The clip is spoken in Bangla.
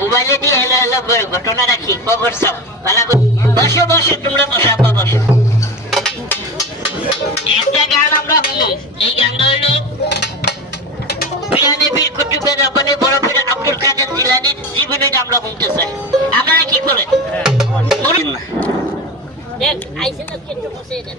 মোবাইলে দিয়ে হেলো হেলো ঘটনা রাখি খবর সব ভালো বসো বসো তোমরা বসো আপা বসো একটা গান আমরা শুনি এই গানটা হলো পিরানি পীর কুতুবে রব্বানি বড় পীর আব্দুল কাদের জিলানীর জীবনীটা আমরা শুনতে চাই আপনারা কি করেন দেখ আইসে না কেটে বসে দেন